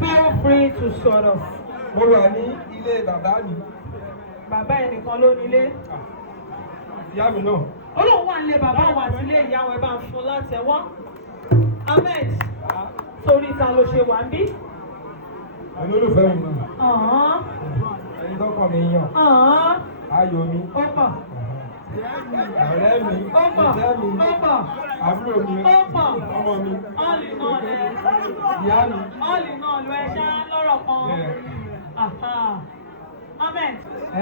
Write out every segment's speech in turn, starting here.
Feel free to sọ̀rọ̀. Mo wà ní ilé bàbá mi. Bàbá ẹnìkan ló nílé. Ìyá mi náà. Olóhùn wà nílé bàbá wa àti ilé ìyàwó ẹ bá ń fún látẹ̀wọ́. Ahmed, torí ta ló ṣe wà ń bí? Àní olùfẹ́ mi náà. Ẹni tó kọ̀ mí yàn. Ayọ̀ mi. Ó pọ̀. Ọ̀rẹ́ mi. Ó pọ̀. Ìfẹ́ mi. Ó pọ̀. Àbúrò mi. Ó pọ̀. Ọmọ mi. Ọ́ọ̀lì náà lẹ. Ìyá mi. Ọ́ọ̀lì náà lọ ẹja lọ́rọ̀ kan. Ahmed.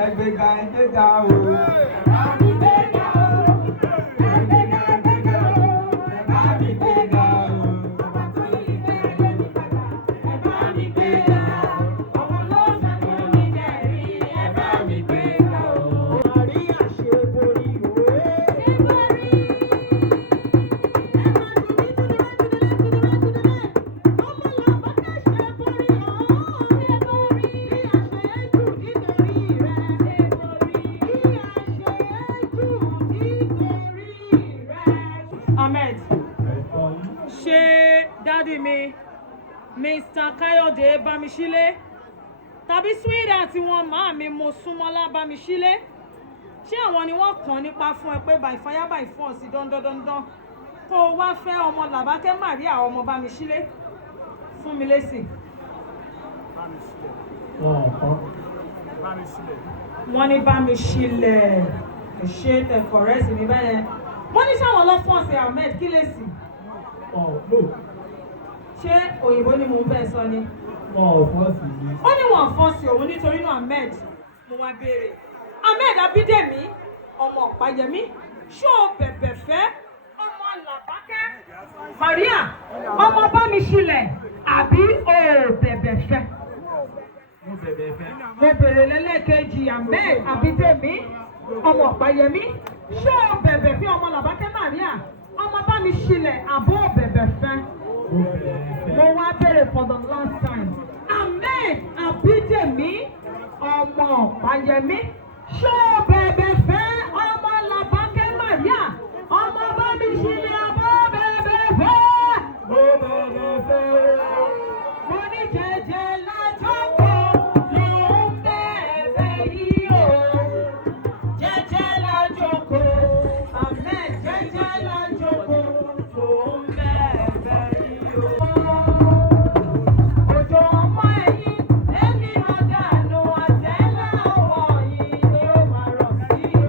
Ẹgbẹ́ga ẹgbẹ́ga o. Ahmed, ṣé dádì mi Mr. Káyọ̀dé Bámiṣílé tàbí sweetheart tí wọ́n máa mi mo súnmọ́lá Bámiṣílé ṣé àwọn ni wọ́n kàn nípa fún ẹ pé by fire by force dandandandan kó o wá fẹ́ ọmọ Làbákẹ́ Màríà ọmọ Bámiṣílé fún mi lésì. wọ́n ní bá mi ṣílẹ̀ ṣe ẹ̀kọ́rẹ́ sí mi báyẹn wọ́n ní sáwọn ọlọ́fọ́ọ̀sì Ahmed kí lè sì. ṣé òyìnbó ni mò ń bẹ́ẹ̀ sọ ni. ó ní wọ́n fọ́ọ̀sì òun nítorí náà Ahmed mo wá béèrè Ahmed Abídèmí ọmọ Ọ̀páyẹmí ṣó bẹ̀bẹ̀ fẹ́ ọmọ Làbákẹ́ Maria ọmọ Bámiṣílẹ̀ àbí o bẹ̀bẹ̀ fẹ́. mo bèrè lẹ́lẹ́kejì Ahmed Abídèmí ọmọ Ọ̀páyẹmí ṣó bẹ̀bẹ̀ fẹ́ ọmọ Làbákẹ́ Maria ọmọ Bámiṣílẹ̀ àbó bẹ̀bẹ̀ fẹ́. mo wá bèrè for the last time Ahmed Abídèmí ọmọ Ọ̀páyẹmí ṣó bẹ̀bẹ̀ fẹ́ ọmọ Làbákẹ́ Maria ọmọ Bámiṣílẹ̀ àbó bẹ̀bẹ̀ fẹ́. mo bẹ̀bẹ̀ fẹ́. mo ní jẹ́jẹ́ lájọ́ kan ló ń bẹ̀bẹ̀ yìí o jẹ́jẹ́ lájọ́ kan Ahmed jẹ́jẹ́ lájọ́ kan ló ń bẹ̀bẹ̀ yìí o. òjò ọmọ ẹ̀yìn ẹni ọ̀dà ló àtẹ́lẹ̀ ọwọ́ yìí ni ó máa rọ̀ sí i.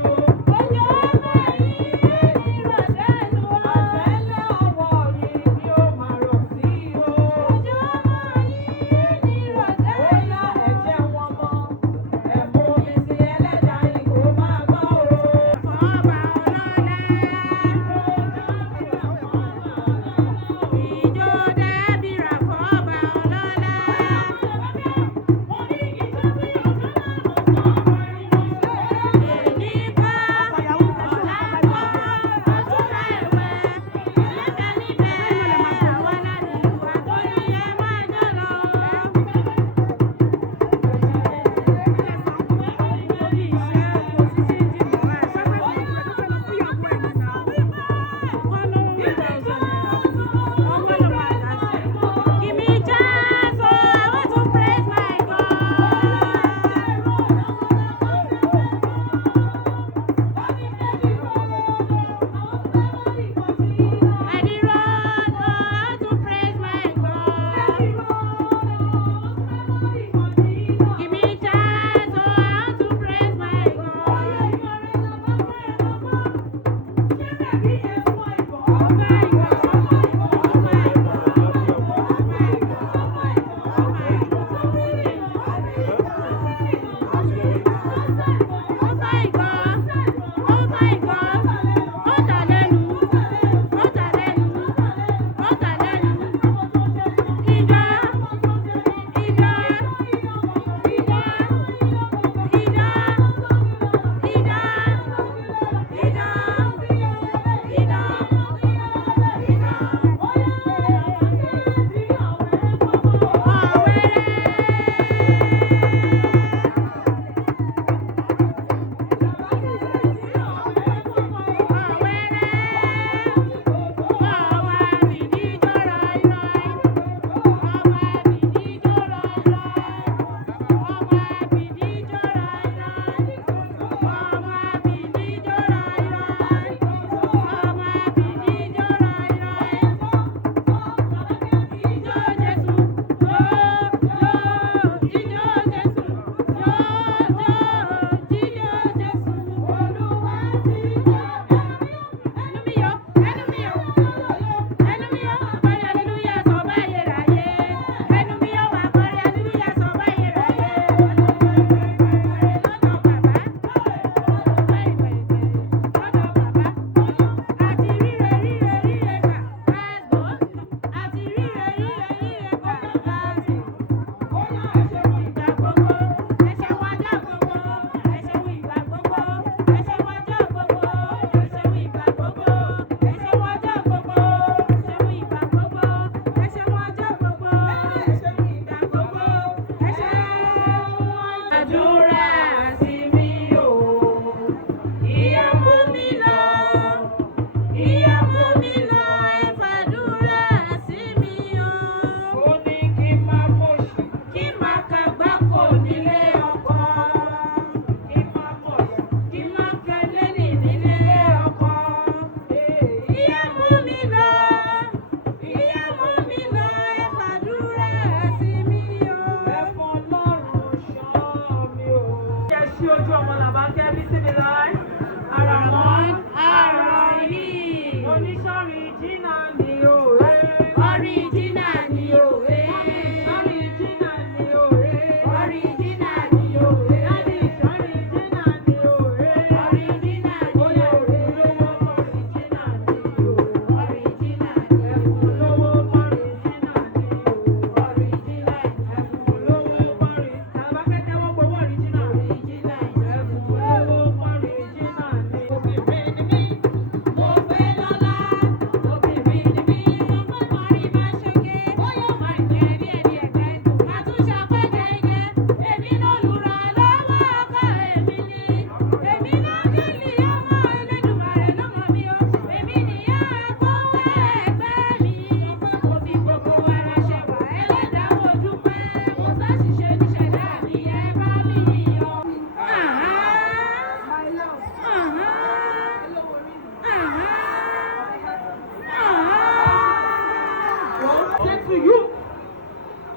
to you.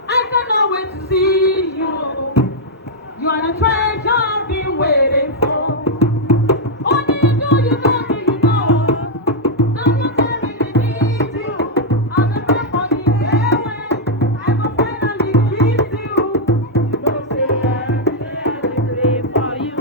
I cannot wait to see you. You are the treasure I've been waiting for. Only you know, you know, you know. I'm not telling you need you. I'm the man for the day when I will finally kiss you. You know, say I pray for you.